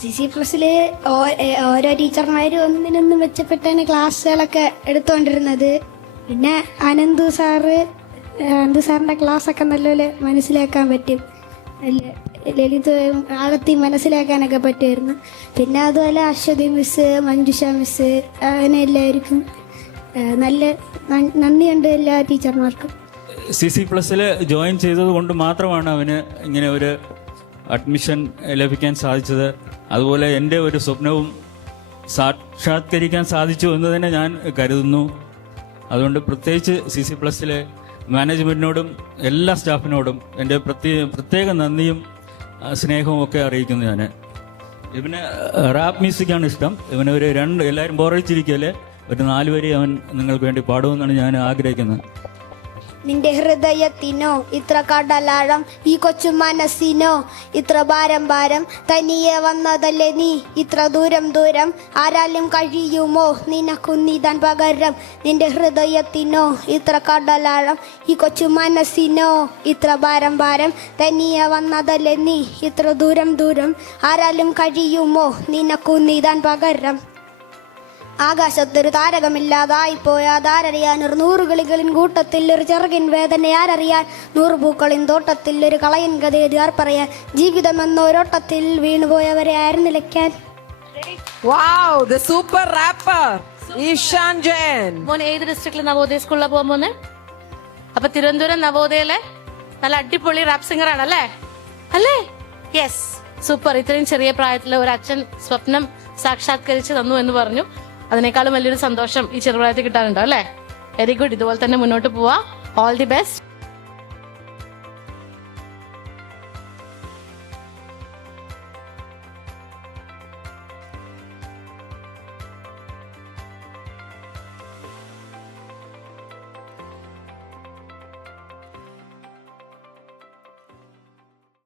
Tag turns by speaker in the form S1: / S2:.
S1: C C പ്ലസ്സിൽ ഓരോ ടീച്ചർമാരും ഒന്നിനൊന്ന് മെച്ചപ്പെട്ടാണ് ക്ലാസ്സുകളൊക്കെ എടുത്തുകൊണ്ടിരുന്നത് പിന്നെ അനന്തു സാറ് അനന്തു സാറിന്റെ ക്ലാസ് ഒക്കെ നല്ലപോലെ മനസ്സിലാക്കാൻ പറ്റും. ലളിതവും ആകത്തി മനസ്സിലാക്കാനൊക്കെ പറ്റുമായിരുന്നു. പിന്നെ അതുപോലെ അശ്വതി മിസ് മഞ്ജുഷ മിസ് അങ്ങനെ എല്ലാവർക്കും നല്ല നന്ദിയുണ്ട് എല്ലാ ടീച്ചർമാർക്കും.
S2: സി സി പ്ലസ്സിൽ ജോയിൻ ചെയ്തത് കൊണ്ട് മാത്രമാണ് അവന് ഇങ്ങനെ ഒരു അഡ്മിഷൻ ലഭിക്കാൻ സാധിച്ചത്. അതുപോലെ എന്റെ ഒരു സ്വപ്നവും സാക്ഷാത്കരിക്കാൻ സാധിച്ചു എന്ന് തന്നെ ഞാൻ കരുതുന്നു. അതുകൊണ്ട് പ്രത്യേകിച്ച് സി സി പ്ലസിലെ മാനേജ്മെന്റിനോടും എല്ലാ സ്റ്റാഫിനോടും എന്റെ പ്രത്യേക പ്രത്യേക നന്ദിയും സ്നേഹവും ഒക്കെ അറിയിക്കുന്നു ഞാൻ. ഇവന് റാപ്പ് മ്യൂസിക്കാണ് ഇഷ്ടം. ഇവന് ഒരു രണ്ട് എല്ലാവരും ബോറടിച്ചിരിക്കല്ലേ ഒരു നാല് അവൻ നിങ്ങൾക്ക് വേണ്ടി പാടുമെന്നാണ് ഞാൻ ആഗ്രഹിക്കുന്നത്.
S1: നിന്റെ ഹൃദയത്തിനോ ഇത്ര കടലാഴം ഈ കൊച്ചു മനസ്സിനോ ഇത്ര ഭാരം ഭാരം തനിയെ വന്നതല്ലേ നീ? ഇത്ര ദൂരം ദൂരം ആരാലും കഴിയുമോ? നിനക്കുന്നിതാൻ പകരം നിന്റെ ഹൃദയത്തിനോ ഇത്ര കടലാഴം ഈ കൊച്ചു മനസ്സിനോ ഇത്ര ഭാരം ഭാരം തനിയെ വന്നതല്ലേ നീ? ഇത്ര ദൂരം ദൂരം ആരാലും കഴിയുമോ? നിനക്കുന്നിതാൻ പകരം. ആകാശത്തൊരു താരകമില്ലാതായി താരറിയാൻ ഒരു നൂറ് കിളികളിൻ കൂട്ടത്തിൽ ഒരു ചെറുകിൻ വേദന ആരറിയാൻ നൂറ് പൂക്കളിൻ തോട്ടത്തിൽ ഒരു കളയൻ കഥയത് ആർ പറയാൻ ജീവിതം എന്നൊരോട്ടത്തിൽ വീണുപോയവരെ ആയിരുന്നിലയ്ക്കാൻ
S3: Wow, the super rapper, Ishan Jain.
S4: മോൻ ഏത് ഡിസ്ട്രിക്റ്റിൽ നവോദയ സ്കൂളിലാണ് പോകാൻ പോന്നെ അപ്പൊ തിരുവനന്തപുരം നവോദയയിലെ നല്ല അടിപൊളി റാപ്പ് സിംഗർ ആണല്ലേ? അല്ലേ? യെസ് സൂപ്പർ ഇത്രയും ചെറിയ പ്രായത്തിൽ ഒരു അച്ഛൻ സ്വപ്നം സാക്ഷാത്കരിച്ച് തന്നു എന്ന് പറഞ്ഞു. അതിനേക്കാളും വലിയൊരു സന്തോഷം ഈ ചെറുപ്രായത്തിൽ കിട്ടാനുണ്ടോ അല്ലേ? വെരി ഗുഡ് ഇതുപോലെ തന്നെ മുന്നോട്ട് പോവാ. All the best